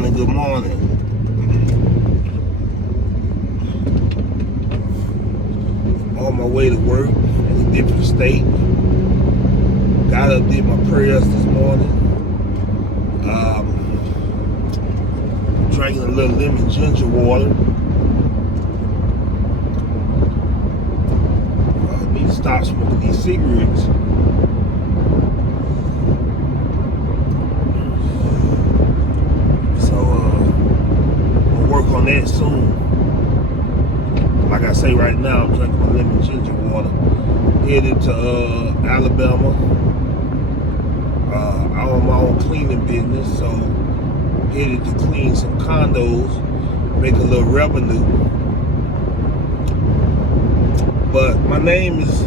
morning, good morning. On my way to work in a different state. Got up, did my prayers this morning. Drinking a little lemon ginger water. Need to stop smoking these cigarettes. Work on that soon. Like I say right now, I'm drinking my lemon ginger water. Headed to Alabama. I own my own cleaning business, so headed to clean some condos, make a little revenue. But my name is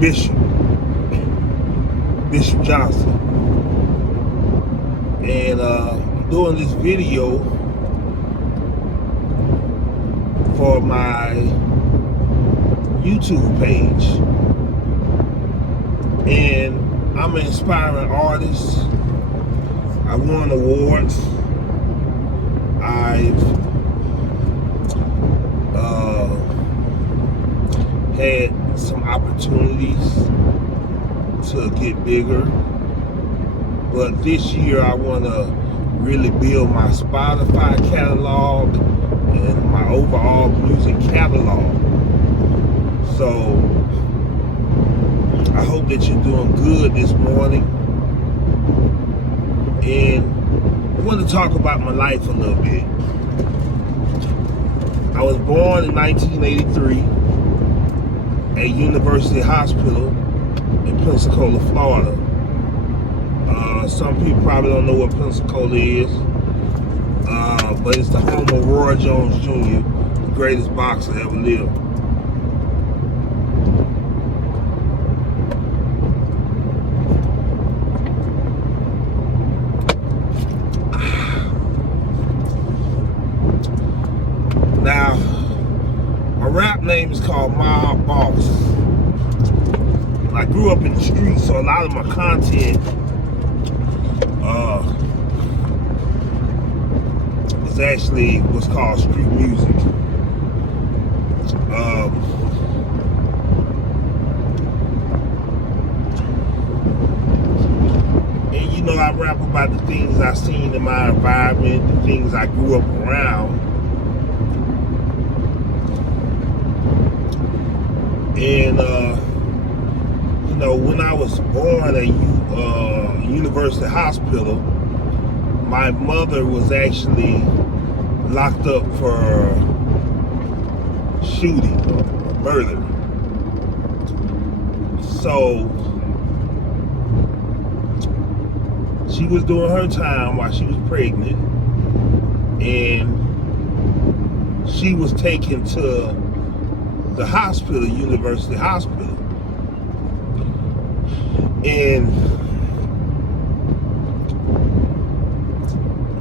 Bishop Johnson, and I'm doing this video for my YouTube page, and I'm an inspiring artist. I won awards. I've had some opportunities to get bigger, but this year I want to really build my Spotify catalog and my overall music catalog. So I hope that you're doing good this morning, and I want to talk about my life a little bit. I was born in 1983 at University Hospital in Pensacola, Florida. Some people probably don't know what Pensacola is. But it's the home of Roy Jones Jr., the greatest boxer ever lived. Now, my rap name is called Mobb Boss. I grew up in the streets, so a lot of my content actually what's called street music. And you know, I rap about the things I seen in my environment, the things I grew up around. And you know, when I was born at University Hospital, my mother was actually locked up for shooting or murder. So she was doing her time while she was pregnant, and she was taken to the hospital, University Hospital, and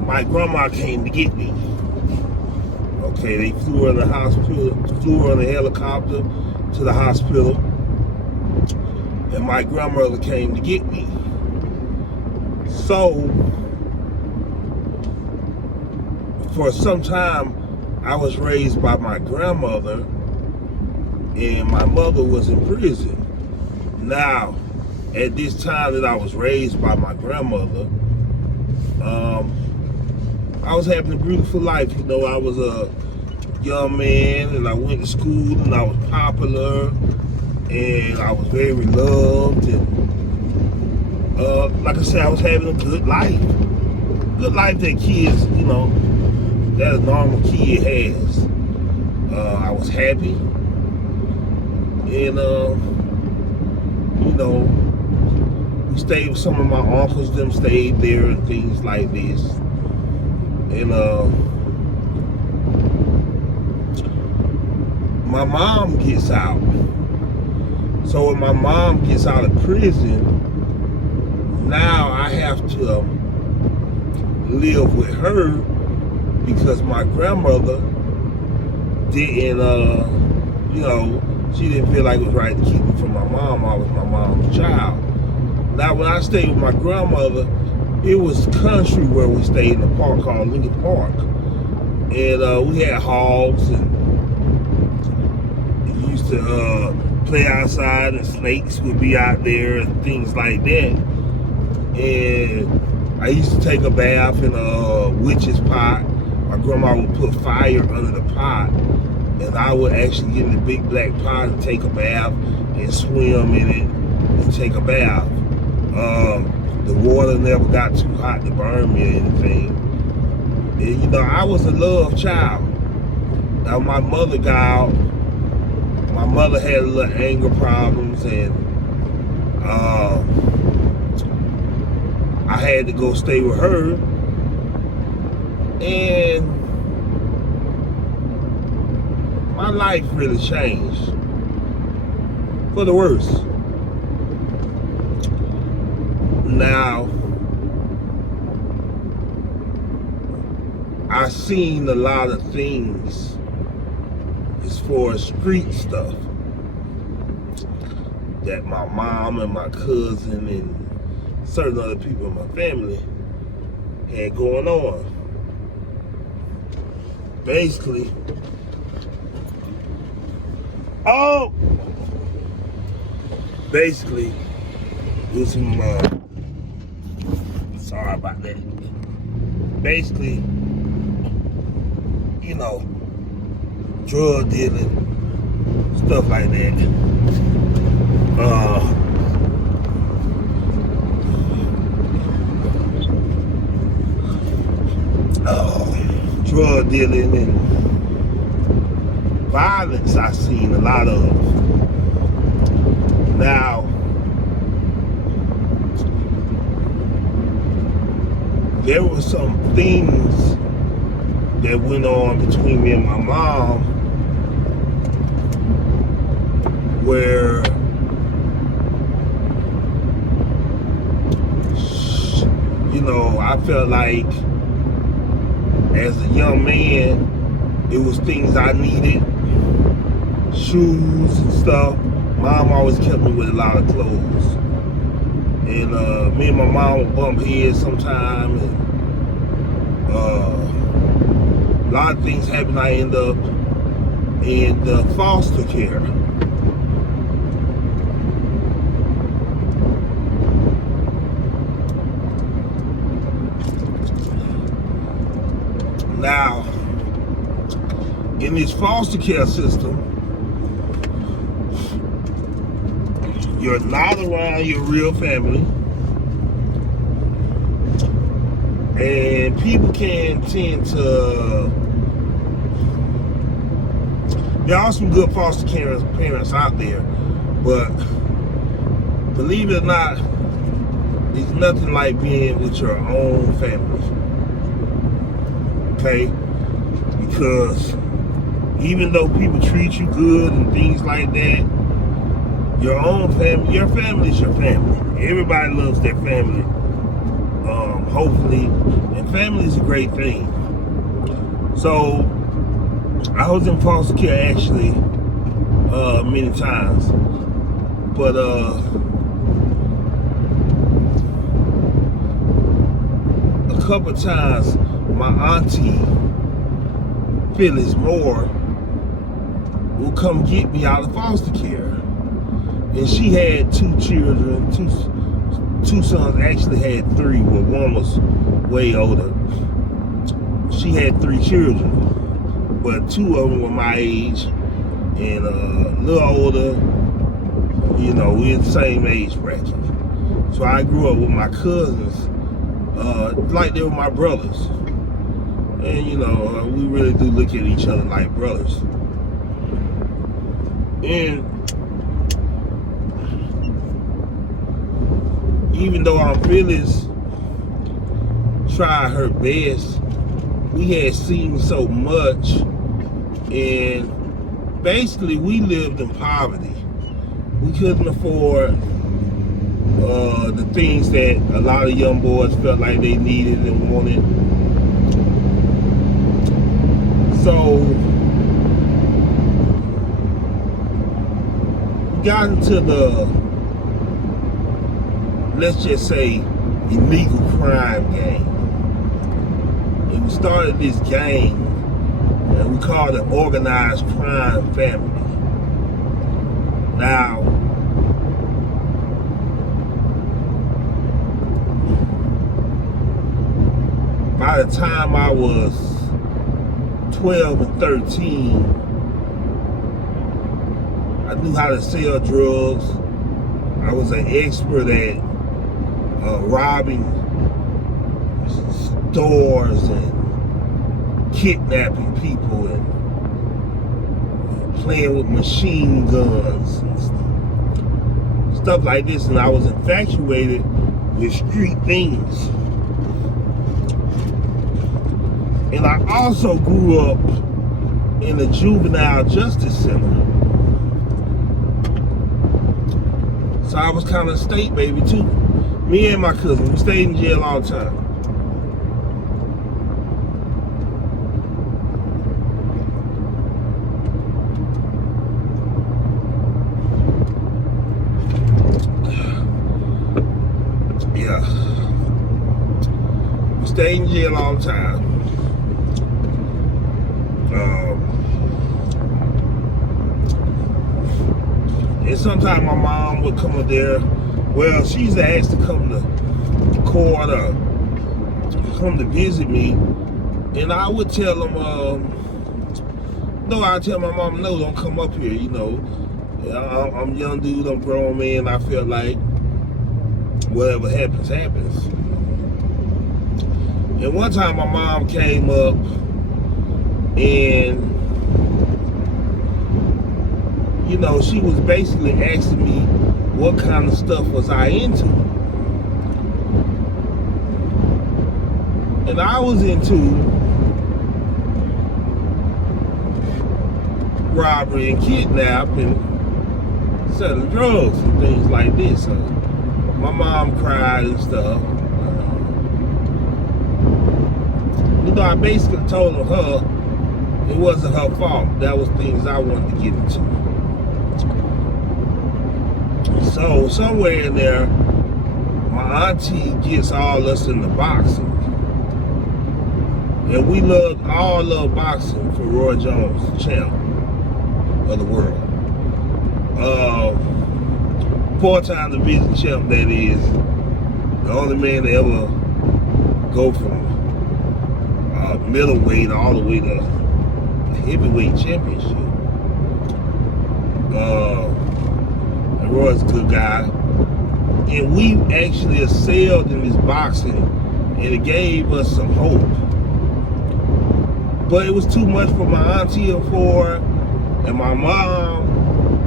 my grandma came to get me. Okay, they flew her in the hospital, flew her in a helicopter to the hospital, and my grandmother came to get me. So, for some time, I was raised by my grandmother, and my mother was in prison. Now, at this time that I was raised by my grandmother, I was having a beautiful life. You know, I was a young man, and I went to school, and I was popular, and I was very loved, and like I said, I was having a good life. Good life that kids, you know, that a normal kid has. I was happy, and you know, we stayed with some of my uncles, them stayed there and things like this. And my mom gets out. So when my mom gets out of prison, now I have to live with her because my grandmother didn't, you know, she didn't feel like it was right to keep me from my mom. I was my mom's child. Now when I stayed with my grandmother, it was country where we stayed in a park called Lincoln Park. And we had hogs and we used to play outside, and snakes would be out there and things like that. And I used to take a bath in a witch's pot. My grandma would put fire under the pot, and I would actually get in the big black pot and take a bath and swim in it and take a bath. The water never got too hot to burn me or anything. And you know, I was a loved child. Now my mother got out. My mother had a little anger problems, and I had to go stay with her. And my life really changed for the worse. Now, I seen a lot of things as far as street stuff that my mom and my cousin and certain other people in my family had going on. Basically, it was some, sorry about that. Basically, you know, drug dealing, stuff like that. Drug dealing and violence I've seen a lot of. Now, there were some things that went on between me and my mom where you know, I felt like as a young man, it was things I needed, shoes and stuff. Mom always kept me with a lot of clothes. And me and my mom would bump heads sometime, and a lot of things happened. I end up in foster care. Now, in this foster care system, you're not around your real family, and people can tend to, there are some good foster care parents out there, but believe it or not, there's nothing like being with your own family. Okay? Because even though people treat you good and things like that, your own family, your family is your family. Everybody loves their family, hopefully, and family is a great thing. So, I was in foster care actually many times, but a couple of times, my auntie, Phyllis Moore, will come get me out of foster care. And she had 2 children, two sons, actually had 3, but one was way older. She had 3 children, but 2 of them were my age and a little older. You know, we're the same age bracket. So I grew up with my cousins like they were my brothers. And you know, we really do look at each other like brothers. And even though Aunt Phyllis tried her best, we had seen so much, and basically we lived in poverty. We couldn't afford the things that a lot of young boys felt like they needed and wanted. So we got into the, let's just say, illegal crime gang. And we started this gang, and we called it Organized Crime Family. Now, by the time I was 12 and 13, I knew how to sell drugs. I was an expert at robbing stores and kidnapping people and playing with machine guns and stuff like this. And I was infatuated with street things. And I also grew up in a juvenile justice center. So I was kind of a state baby too. Me and my cousin, we stayed in jail all the time. Yeah. We stayed in jail all the time. And sometimes my mom would come up there. Well, she used to ask to come to court or come to visit me. And I would tell them, no, I'd tell my mom, no, don't come up here, you know. I'm a young dude, I'm a grown man. I feel like whatever happens, happens. And one time my mom came up and, you know, she was basically asking me what kind of stuff was I into. And I was into robbery and kidnapping, selling drugs and things like this. My mom cried and stuff. You know, I basically told her it wasn't her fault. That was things I wanted to get into. So somewhere in there, my auntie gets all us into boxing. And we all love boxing for Roy Jones, the champ of the world. 4-time division champ, that is. The only man to ever go from middleweight all the way to heavyweight championship. And Roy's a good guy. And we actually excelled in this boxing, and it gave us some hope. But it was too much for my auntie to afford, and my mom,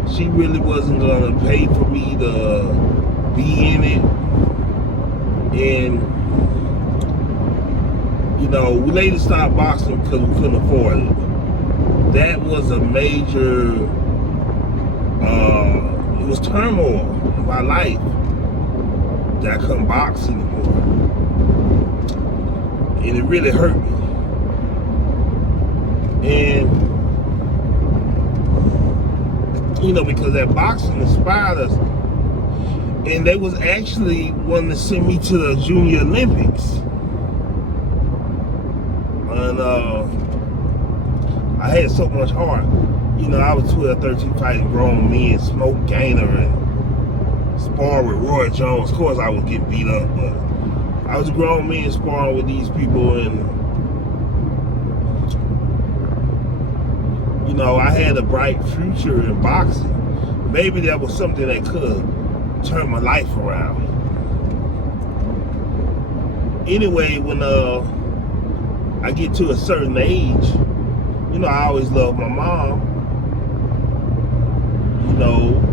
she really wasn't gonna pay for me to be in it. And, you know, we later stopped boxing because we couldn't afford it. That was a major, it was turmoil in my life that I couldn't box anymore. And it really hurt me. And, you know, because that boxing inspired us. And they was actually wanting to send me to the Junior Olympics. And I had so much heart. You know, I was 12, 13 fighting grown men, Smoke Gainer, and sparring with Roy Jones. Of course, I was getting beat up, but I was a grown man sparring with these people, and you know, I had a bright future in boxing. Maybe that was something that could have turned my life around. Anyway, when I get to a certain age, you know, I always loved my mom. You know,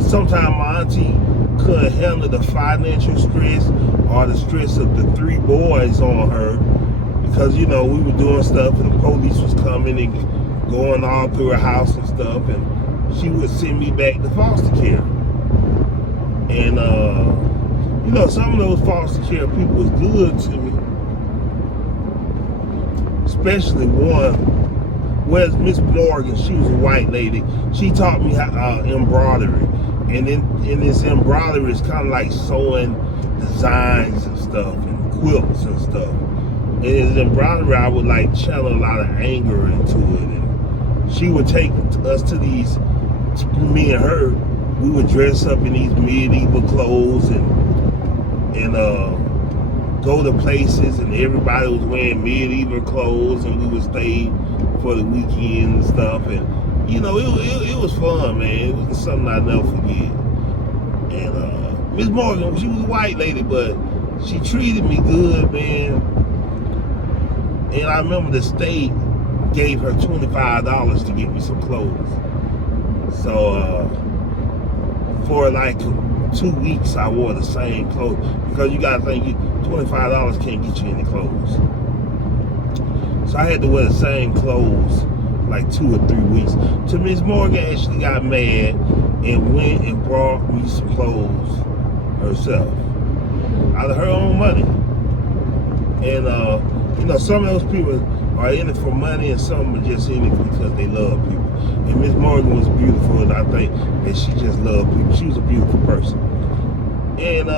sometimes my auntie couldn't handle the financial stress or the stress of the 3 boys on her, because, you know, we were doing stuff and the police was coming and going all through her house and stuff, and she would send me back to foster care. And, you know, some of those foster care people was good to me. Especially one, where's Miss Morgan? She was a white lady. She taught me how embroidery. And in this embroidery, it's kind of like sewing designs and stuff, and quilts and stuff. And in this embroidery, I would like channel a lot of anger into it. And she would take us to these, me and her, we would dress up in these medieval clothes and go to places, and everybody was wearing medieval clothes, and we would stay for the weekend and stuff. And you know, it was fun, man. It was something I never forget. And Miss Morgan, she was a white lady, but she treated me good, man. And I remember the state gave her $25 to get me some clothes. So for like 2 weeks, I wore the same clothes, because you gotta think, $25 can't get you any clothes. So I had to wear the same clothes like 2 or 3 weeks. So Miss Morgan actually got mad and went and brought me some clothes herself, out of her own money. And you know, some of those people are in it for money, and some are just in it because they love people. And Miss Morgan was beautiful, and I think that she just loved people. She was a beautiful person. And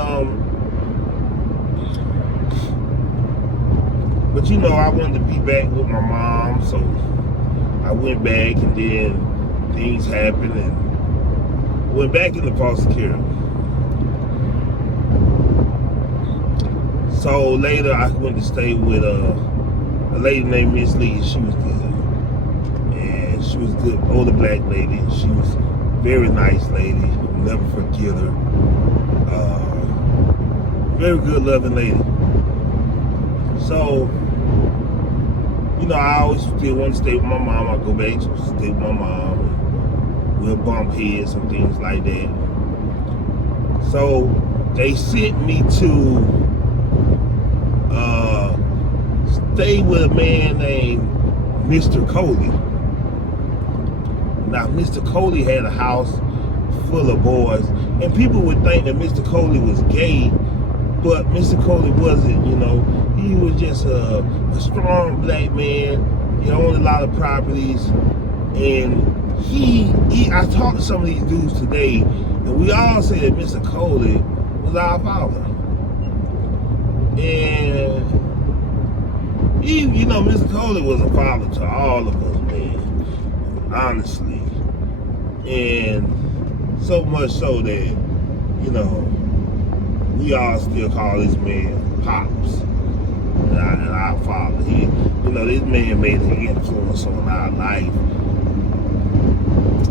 but you know, I wanted to be back with my mom, so I went back, and then things happened, and went back into foster care. So later, I went to stay with a lady named Miss Lee. She was good, and she was good, older black lady. She was a very nice lady. Never forget her. Very good, loving lady. So, you know, I always still want to stay with my mom. I go back to stay with my mom, and we'll bump heads and things like that. So they sent me to stay with a man named Mr. Coley. Now, Mr. Coley had a house full of boys, and people would think that Mr. Coley was gay, but Mr. Coley wasn't. You know, he was just a strong black man. He owned a lot of properties, and I talked to some of these dudes today, and we all say that Mr. Coley was our father. And you know, Mr. Coley was a father to all of us, man, honestly. And so much so that, you know, we all still call this man Pops, and our father. He, you know, this man made an influence on our life.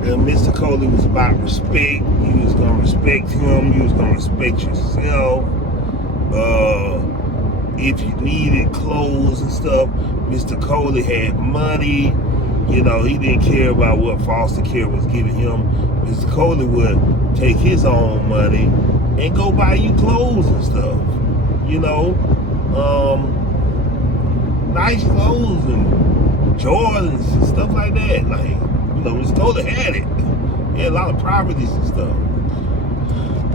And Mr. Coley was about respect. You was gonna respect him. You was gonna respect yourself. If you needed clothes and stuff, Mr. Coley had money. You know, he didn't care about what foster care was giving him. Mr. Coley would take his own money and go buy you clothes and stuff. You know, nice clothes and Jordans and stuff like that. Like, you know, Mr. Coley had it. He had a lot of properties and stuff.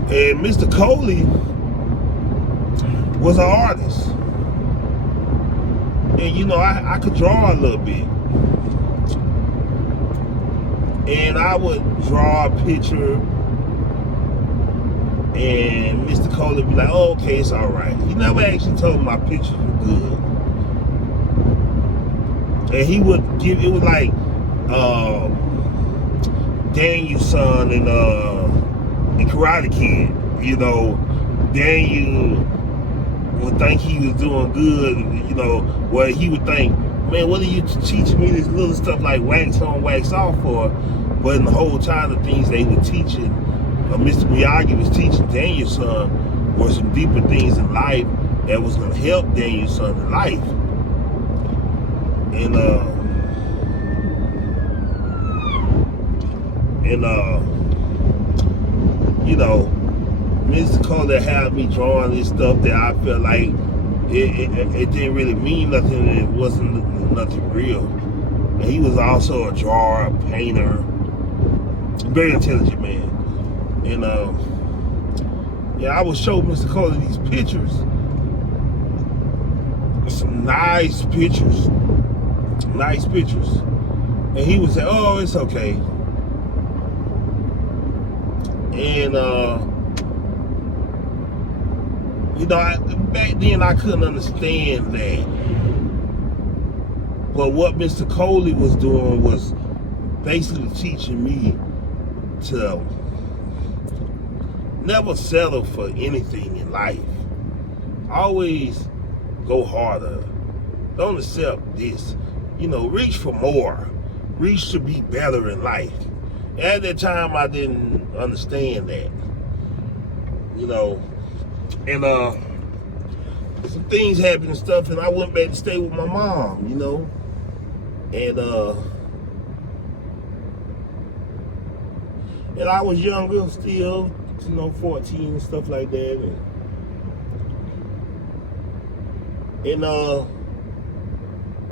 And Mr. Coley was an artist. And you know, I could draw a little bit. And I would draw a picture, and Mr. Coley would be like, oh, okay, it's all right. He never actually told me my pictures were good. And he would give, it was like Daniel's son and Karate Kid. You know, Daniel would think he was doing good, you know, where he would think, man, what are you teaching me this little stuff like wax on, wax off for? But in the whole time, the things they were teaching, Mr. Miyagi was teaching Daniel's son, were some deeper things in life that was going to help Daniel's son in life. And you know, Mr. Coley had me drawing this stuff that I felt like it didn't really mean nothing, and it wasn't nothing real. And he was also a drawer, a painter, very intelligent man. And yeah, I would show Mr. Coley these pictures, some nice pictures, and he would say, oh, it's okay. And back then I couldn't understand that. But what Mr. Coley was doing was basically teaching me to never settle for anything in life. Always go harder. Don't accept this. Reach for more. Reach to be better in life. At that time, I didn't understand that. And some things happened and stuff, and I went back to stay with my mom, and I was younger still, 14 and stuff like that, and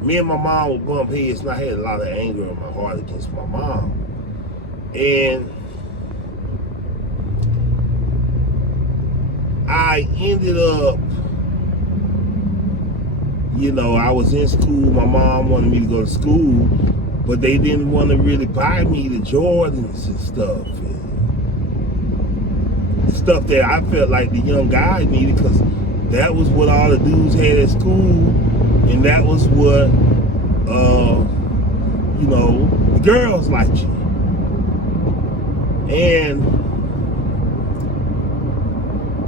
me and my mom would bump heads, and I had a lot of anger in my heart against my mom. And I ended up, I was in school. My mom wanted me to go to school, but they didn't want to really buy me the Jordans and stuff. And stuff that I felt like the young guy needed, because that was what all the dudes had at school, and that was what, the girls liked you. And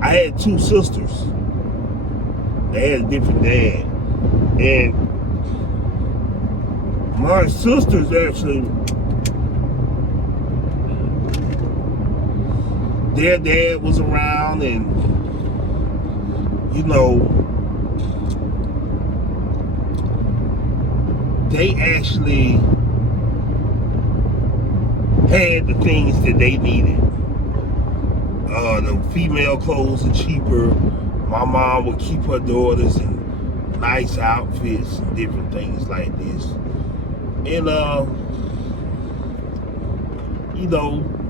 I had two sisters. They had a different dad. And my sisters actually, their dad was around, and they actually had the things that they needed. The female clothes are cheaper. My mom would keep her daughters in nice outfits and different things like this. And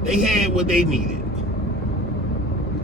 they had what they needed.